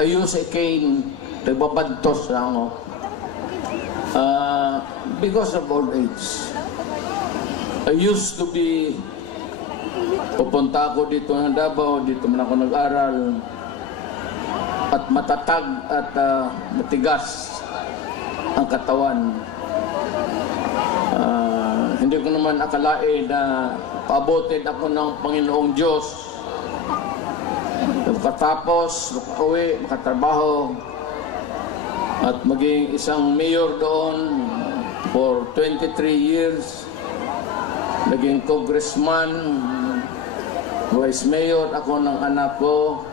ayus ay kain, nagbabantos lang ako. Uh, because of old age. I used to be, pupunta ako dito ng Davao, dito man ako nag-aral, at matatag at ah, matigas ang katawan. Ah, hindi ko naman akalain na paabotin ako ng Panginoong Diyos. Makatapos, makauwi, makatrabaho, at maging isang mayor doon for 23 years. Naging congressman, vice mayor ako ng anak ko.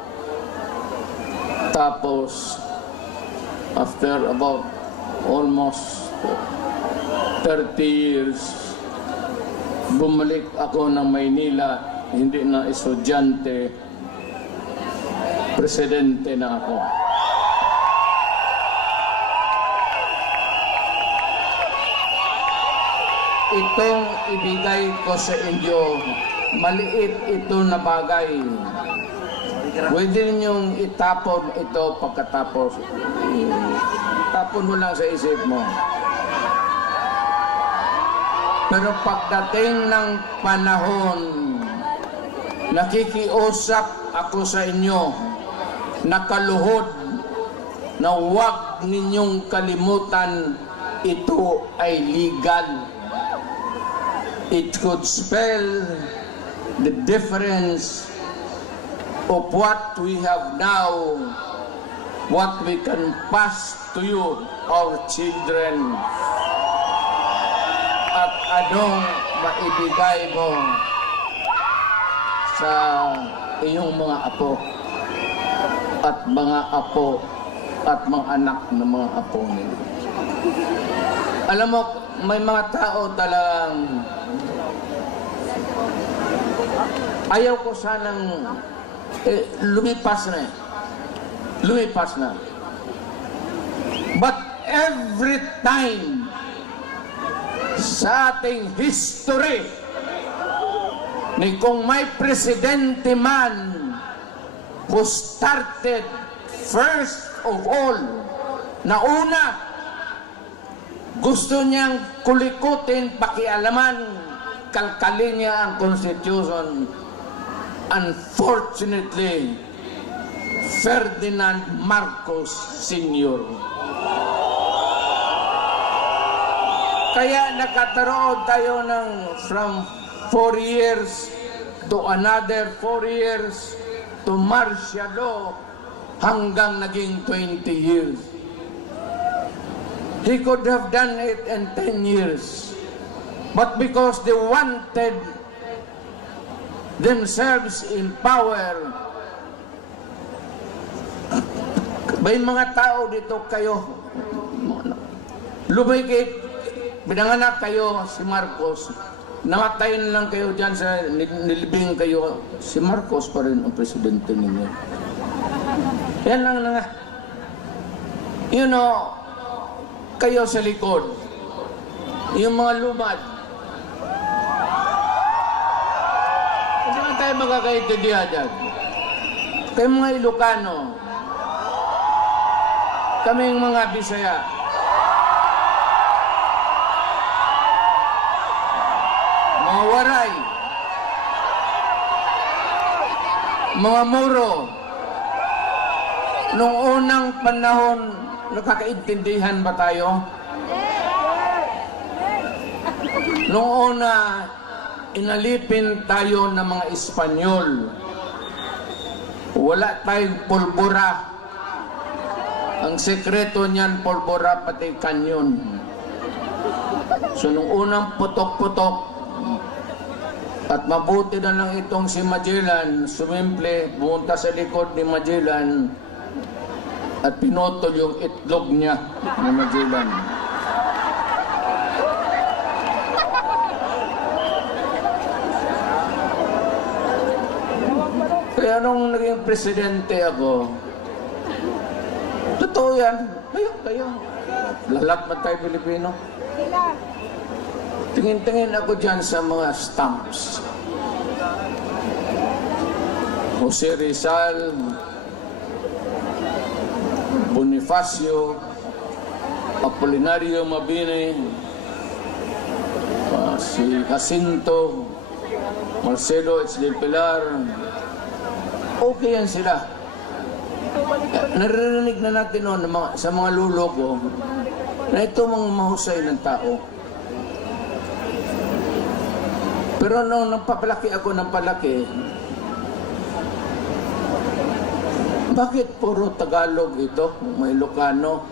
Tapos, after about almost 30 years, bumalik ako ng Maynila, hindi na estudyante, presidente na ako. Itong ibigay ko sa inyo, maliit ito na bagay. Pwede ninyong itapon ito pagkatapos. Tapon mo lang sa isip mo. Pero pagdating ng panahon, nakikiusap ako sa inyo, nakaluhod, na huwag ninyong kalimutan ito ay legal. It could spell the difference of what we have now, what we can pass to you, our children, at anong maibigay mo sa iyong mga apo at mga apo at mga anak ng mga apo nila. Alam mo, may mga tao talagang ayaw ko sanang eh, lumipas na eh. Lumipas na. But every time sa ating history ni kung may presidente man who started first of all na una gusto niyang kulikutin, pakialaman, kalkalin niya ang Constitution. Unfortunately, Ferdinand Marcos Sr. Kaya nakataroon tayo ng from 4 years to another 4 years to martial law hanggang naging 20 years. He could have done it in 10 years. But because they wanted themselves in power, may mga tao dito kayo, lumikit, binanganak kayo si Marcos, namatay na lang kayo dyan sa nilibing kayo, si Marcos pa rin ang presidente ninyo. Yan lang na nga. You know, kayo sa likod, yung mga lumad, hindi man tayo magkakaintindihan dyan. Kayo mga Ilocano, kaming mga Bisaya, mga Moro, nung unang panahon, nakakaintindihan ba tayo? Nung una, inalipin tayo ng mga Espanyol. Wala tayong pulbura. Ang sekreto niyan, pulbura pati kanyon. So nung unang putok-putok, at mabuti na lang itong si Magellan, sumimple, pumunta sa likod ni Magellan, at pinotol yung itlog niya ni Magellan. Kaya nung naging presidente ako, totoo yan. Kayo, kayo. Lahat man tayo Pilipino. Tingin-tingin ako dyan sa mga stamps. Jose Rizal, Bonifacio, Apolinario Mabini, ah, si Jacinto, Marcelo H. Pilar, okay yan sila. Eh, Naririnig na natin noon sa mga lulo ko na ito mga mahusay ng tao. Pero nung nagpapalaki ako ng palaki, bakit puro Tagalog ito? May Ilocano.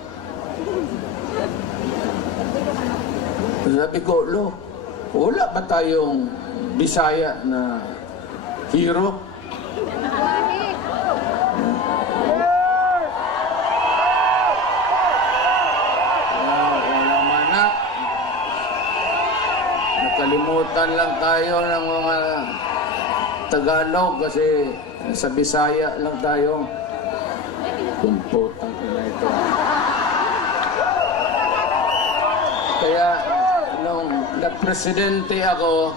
Sabi ko, lo, wala ba tayong Bisaya na hero? Nakalimutan lang tayo ng mga Tagalog kasi sa Bisaya lang tayo. Kumputang ina ito. Kaya nung nagpresidente ako,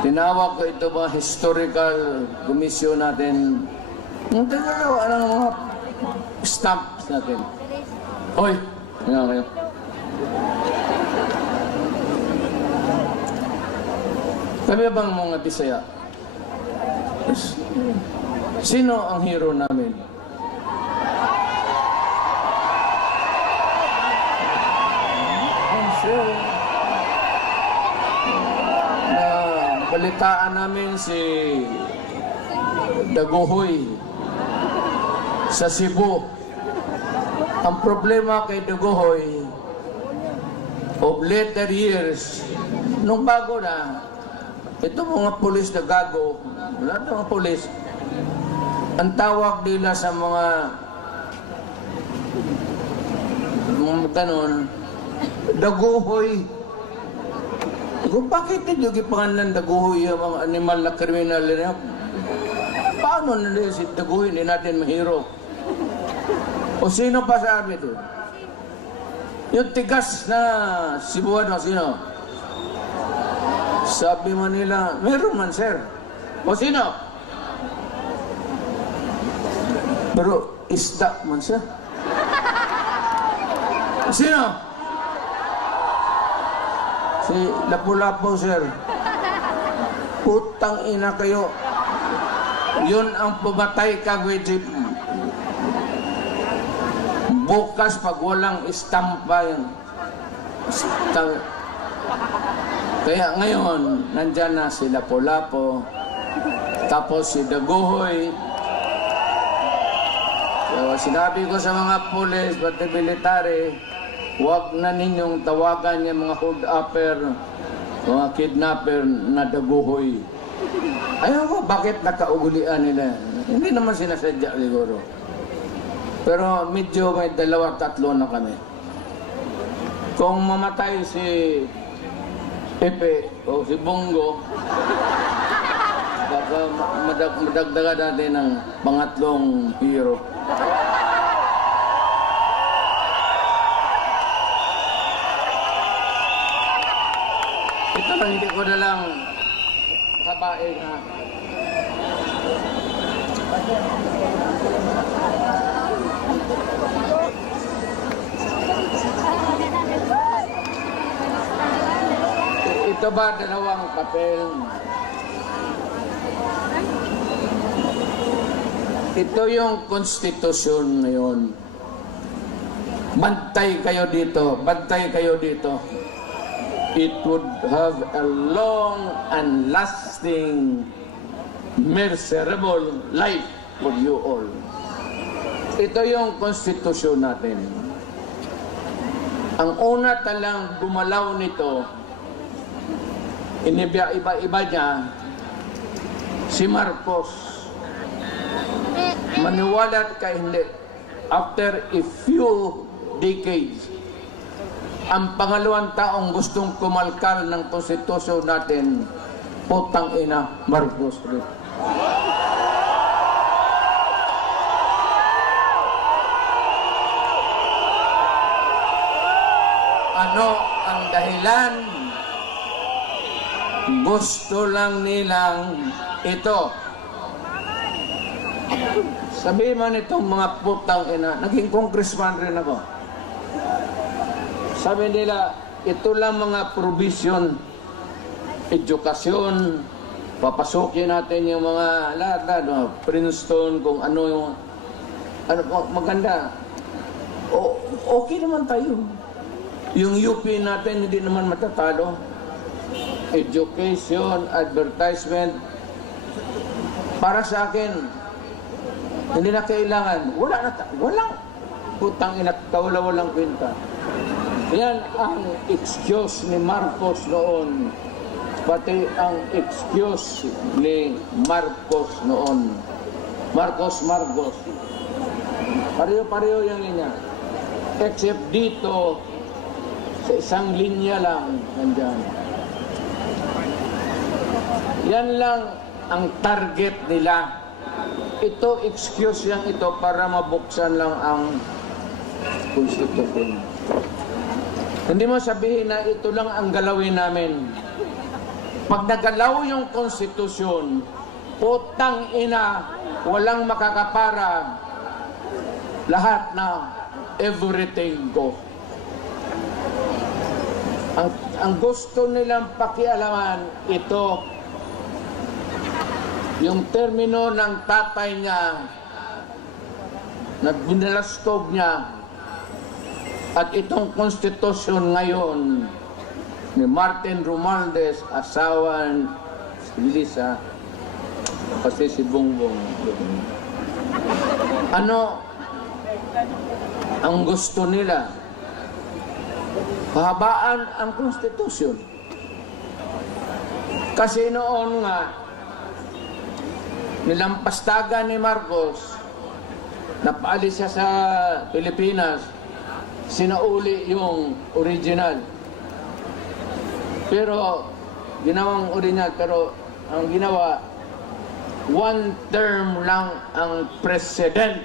tinawag ko ito mga historical commission natin. Yung tagagawa ng mga stamps natin. Hoy! Nga kayo. Kami bang mga Bisaya? Sino ang hero namin? Na balitaan namin si Daguhoy sa Cebu. Ang problema kay Daguhoy, of later years, nung bago na, ito mga pulis na gago, wala na mga pulis, ang tawag nila sa mga mga ganon, daguhoy. Kung bakit hindi gipangalan daguhoy yung mga animal na kriminal na Paano nila si daguhoy hindi natin mahiro? O sino pa sa amin ito? Yung tigas na Cebuano, sino? Sabi man nila, meron man sir. O sino? Pero isda man siya. Sino? Si Lapu-Lapu, sir. Putang ina kayo. Yun ang pumatay ka, Gwiji. Bukas pag walang istampa yun. Ista- Kaya ngayon, nandyan na si Lapu-Lapu. Tapos si Daguhoy. So, sinabi ko sa mga pulis, pati military, huwag na ninyong tawagan yung mga hold upper, mga kidnapper na daguhoy. Ayaw ko, bakit nakaugulian nila? Hindi naman sinasadya siguro. Pero medyo may dalawa, tatlo na kami. Kung mamatay si Pepe o si Bongo, baka madag madagdagan natin ng pangatlong hero. Ito lang, hindi ko na lang habain ha. Ito ba dalawang papel? Ito yung konstitusyon ngayon. Bantay kayo dito, bantay kayo dito. It would have a long and lasting, miserable life for you all. Ito yung konstitusyon natin. Ang una talang gumalaw nito, iniba iba-iba niya, si Marcos. Maniwala ka hindi. After a few decades, ang pangalawang taong gustong kumalkal ng konstitusyon natin, putang ina, Marcos rin. Ano ang dahilan? Gusto lang nilang ito. Sabi man itong mga putang ina, naging congressman rin ako. Sabi nila, ito lang mga provision, edukasyon, papasukin natin yung mga lahat lahat, mga Princeton, kung ano yung, ano, ma- maganda. O, okay naman tayo. Yung UP natin hindi naman matatalo. Education, advertisement, para sa akin, hindi na kailangan. Wala na, walang putang ina, kawala walang kwenta. Yan ang excuse ni Marcos noon. Pati ang excuse ni Marcos noon. Marcos Marcos. Pareho-pareho yung linya. Except dito, sa isang linya lang nandyan. Yan lang ang target nila. Ito, excuse yan ito para mabuksan lang ang constitution. Hindi mo sabihin na ito lang ang galawin namin. Pag nagalaw yung konstitusyon, putang ina, walang makakapara, lahat na everything go. Ang, ang gusto nilang pakialaman, ito, yung termino ng tatay niya na binalastog niya at itong konstitusyon ngayon ni Martin Romualdez, asawa ni Lisa, kasi si Bongbong. Ano ang gusto nila? Pahabaan ang konstitusyon. Kasi noon nga, nilampastagan ni Marcos, napaalis siya sa Pilipinas, sinauli yung original. Pero, ginawang original, pero ang ginawa, one term lang ang president.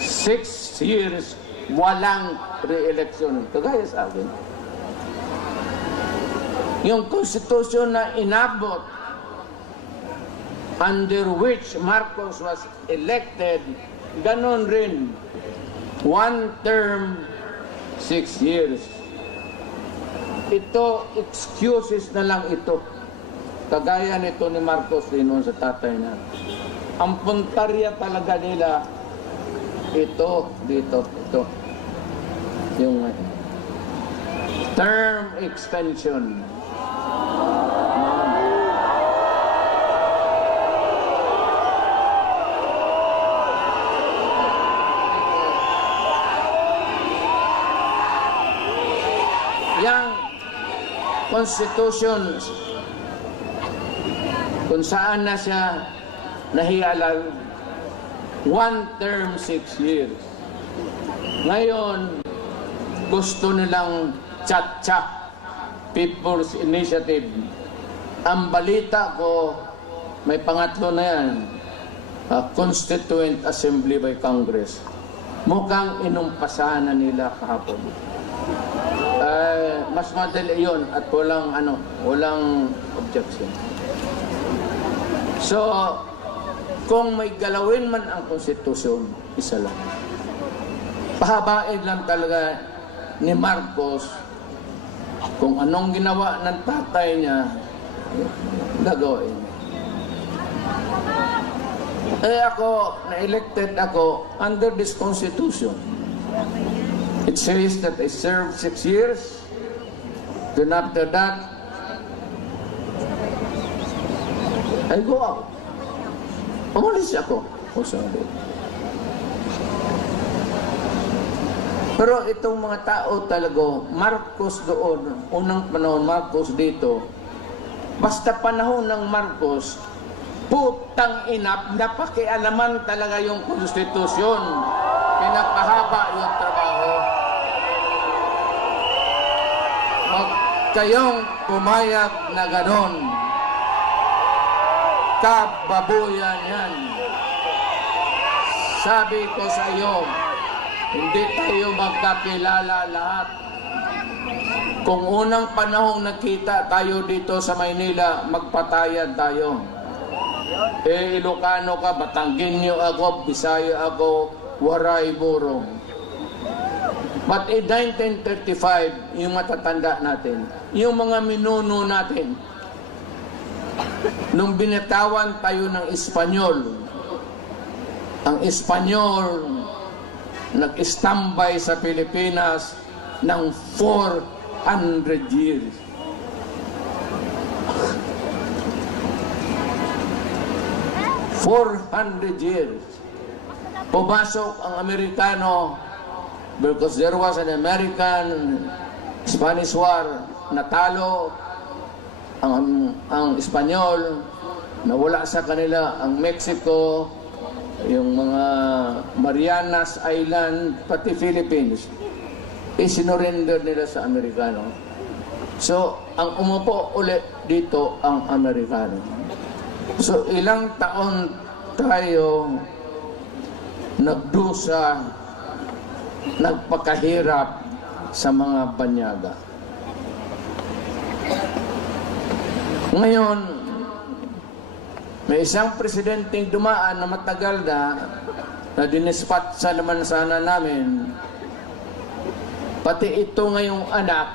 Six years, walang re-election. Kagaya sa akin. Yung konstitusyon na inabot under which Marcos was elected, ganon rin. One term, six years. Ito, excuses na lang ito. Kagaya nito ni Marcos din noon sa tatay na. Ang puntarya talaga nila, ito, dito, ito. Yung uh, term extension. Yang constitution kung saan na siya nahialag one term, six years. Ngayon, gusto nilang chat-chat People's Initiative. Ang balita ko, may pangatlo na yan, uh, Constituent Assembly by Congress. Mukhang inumpasahan na nila kahapon. Eh, mas madali yun at walang ano, walang objection. So, kung may galawin man ang konstitusyon, isa lang. Pahabain lang talaga ni Marcos kung anong ginawa ng tatay niya, gagawin. Eh ako, na-elected ako under this constitution. It says that I served six years. Then after that, I go out. Umalis ako. O sabi. Pero itong mga tao talaga, Marcos doon, unang panahon, Marcos dito, basta panahon ng Marcos, putang ina, napakialaman talaga yung konstitusyon. Pinapahaba yung trabaho. Huwag kayong pumayag na ganon. Kababuyan yan. Sabi ko sa iyo, hindi tayo magkakilala lahat. Kung unang panahong nakita tayo dito sa Maynila, magpatayan tayo. Eh, Ilocano ka, Batanggenyo ako, Bisaya ako, Waray Burong. But in 1935, yung matatanda natin, yung mga minuno natin, nung binatawan tayo ng Espanyol, ang Espanyol nag-standby sa Pilipinas ng 400 years. Four hundred years. Pumasok ang Amerikano because there was an American Spanish War natalo ang ang Espanyol nawala sa kanila ang Mexico yung mga Marianas Island pati Philippines. Isinurrender nila sa Amerikano. So ang umupo ulit dito ang Amerikano. So ilang taon tayo nagdusa nagpakahirap sa mga banyaga. Ngayon, may isang presidenteng dumaan na matagal na na dinispat sa naman sana namin pati ito ngayong anak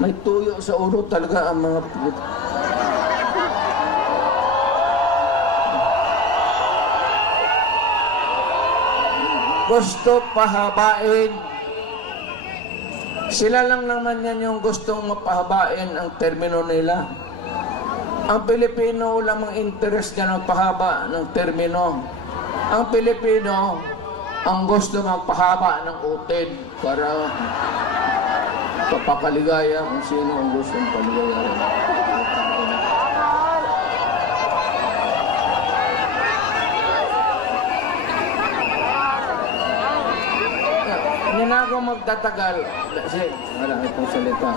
may tuyo sa ulo talaga ang mga gusto pahabain. Sila lang naman yan yung gustong mapahabain ang termino nila. Ang Pilipino lamang interest niya magpahaba ng termino. Ang Pilipino ang gusto magpahaba ng utid para papakaligaya kung sino ang gustong paligaya. Hindi na ako magtatagal kasi marami pong salita.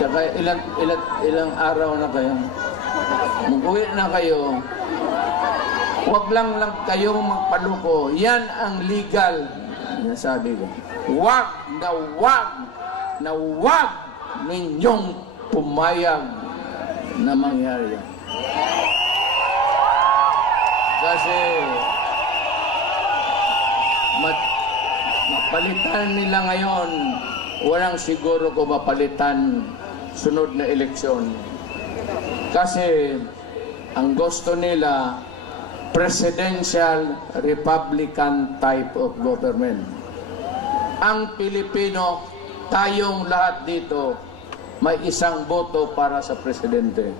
Tsaka ilang, ilang, ilang araw na kayo. Mag-uwi na kayo. Huwag lang lang kayong magpaluko. Yan ang legal. Nasabi ko. Huwag na huwag na huwag ninyong pumayag na mangyari yan. Kasi mapalitan nila ngayon, walang siguro ko mapalitan sunod na eleksyon. Kasi ang gusto nila, presidential republican type of government. Ang Pilipino, tayong lahat dito, may isang boto para sa presidente.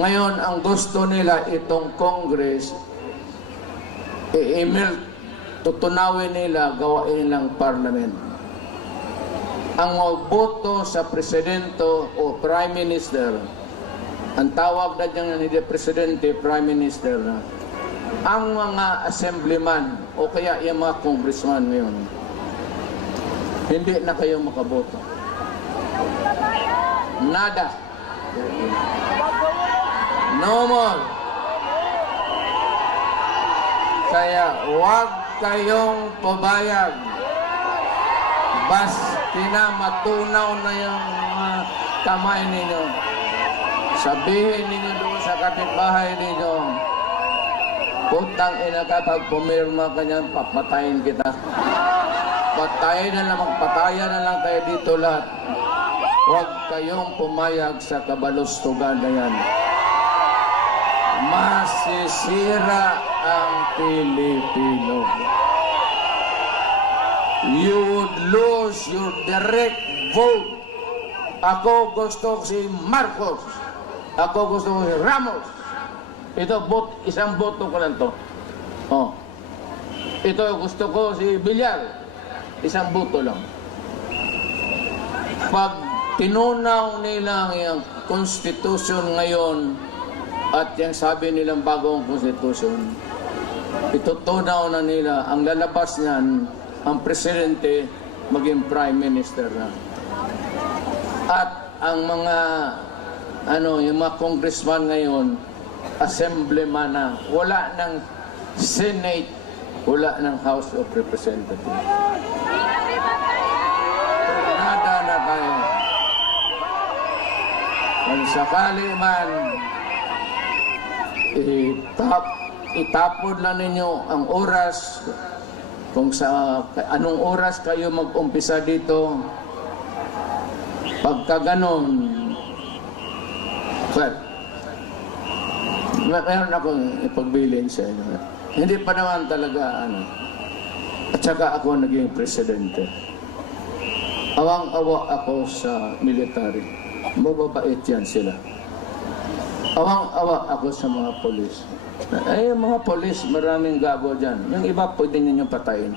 Ngayon, ang gusto nila itong Congress, i-email, tutunawin nila, gawain ng parliament. Ang boto sa presidente o prime minister, ang tawag na dyan ni presidente, prime minister ang mga assemblyman o kaya yung mga congressman ngayon, hindi na kayo makaboto. Nada. No more. Kaya huwag kayong pabayag. Bas, matunaw na yung mga kamay ninyo. Sabihin ninyo doon sa kapitbahay ninyo, Putang ina ka, pag pumirma ka niyan, papatayin kita. Patayin na lang, magpatayan na lang kayo dito lahat. Huwag kayong pumayag sa kabalustugan na yan. Masisira ang Pilipino. You would lose your direct vote. Ako gusto si Marcos. Ako gusto si Ramos. Ito, bot, isang boto ko lang to. Oh. Ito, gusto ko si Villar. Isang boto lang. Pag tinunaw nila ang constitution ngayon at yung sabi nilang bagong constitution, itutunaw na nila ang lalabas niyan ang presidente maging prime minister na. At ang mga ano, yung mga congressman ngayon, assemblyman na, wala ng Senate, wala ng House of Representatives. Nada na tayo. Kung sakali man, itap, itapon lang ninyo ang oras. Kung sa anong oras kayo mag-umpisa dito? Pagka ganon well, meron akong ipagbilin sa inyo. Hindi pa naman talaga ano. At saka ako naging presidente. Awang-awa ako sa military. Mababait yan sila awang-awa ako sa mga polis ay, yung mga polis, maraming gago dyan. Yung iba, pwede ninyong patayin.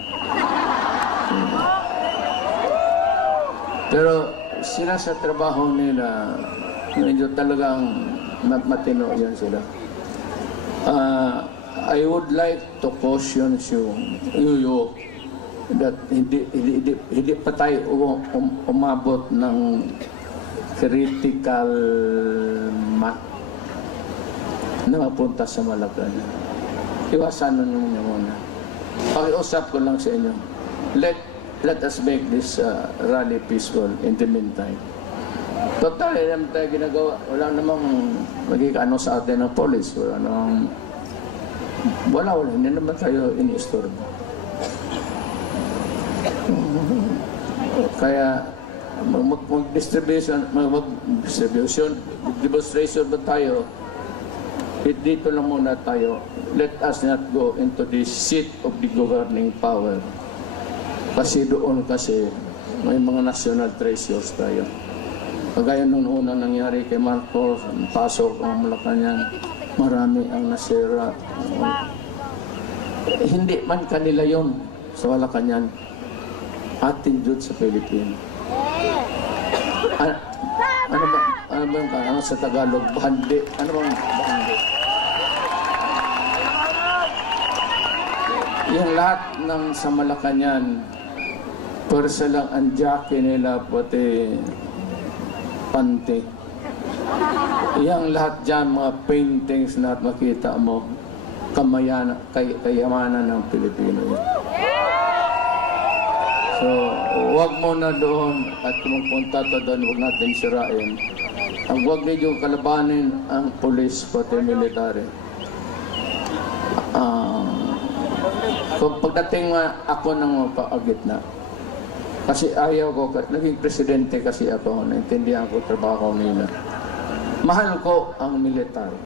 Pero sila sa trabaho nila, medyo talagang mat- matino yan sila. Ah, I would like to caution you, you, you that hindi, hindi, hindi, hindi pa tayo um, um- umabot ng critical ma- na mapunta sa Malacanang. Iwasan ninyo muna. Pakiusap ko lang sa inyo. Let let us make this uh, rally peaceful in the meantime. Total, hindi naman tayo ginagawa. Wala namang magiging ano sa atin ng police. Wala namang... Wala, wala. Hindi naman tayo ini-istorbo. Kaya mag, mag, mag-distribution, mag, mag-distribution, demonstration ba tayo? It, dito lang muna tayo. Let us not go into the seat of the governing power. Kasi doon kasi may mga national treasures tayo. Kagaya nung unang nangyari kay Marcos, ang pasok ang Malacanang, marami ang nasira. Eh, hindi man kanila yon sa Malacanang. Atin dyan sa Pilipinas. A- ano ba? Ano ba yung ano sa Tagalog? Bahandi. Ano bang bahandi? Yung lahat ng sa Malacanang, pwersa lang ang jockey nila, pati pante. Yang lahat dyan, mga paintings na makita mo, kamayan, kay, kayamanan ng Pilipino. So, huwag mo na doon at kung magpunta ka doon, huwag natin sirain. Ang huwag ninyo kalabanin ang polis pati military. Ah, kung pagdating nga ako ng mapaagit na, kasi ayaw ko, naging presidente kasi ako, naintindihan ko trabaho nila. Mahal ko ang military.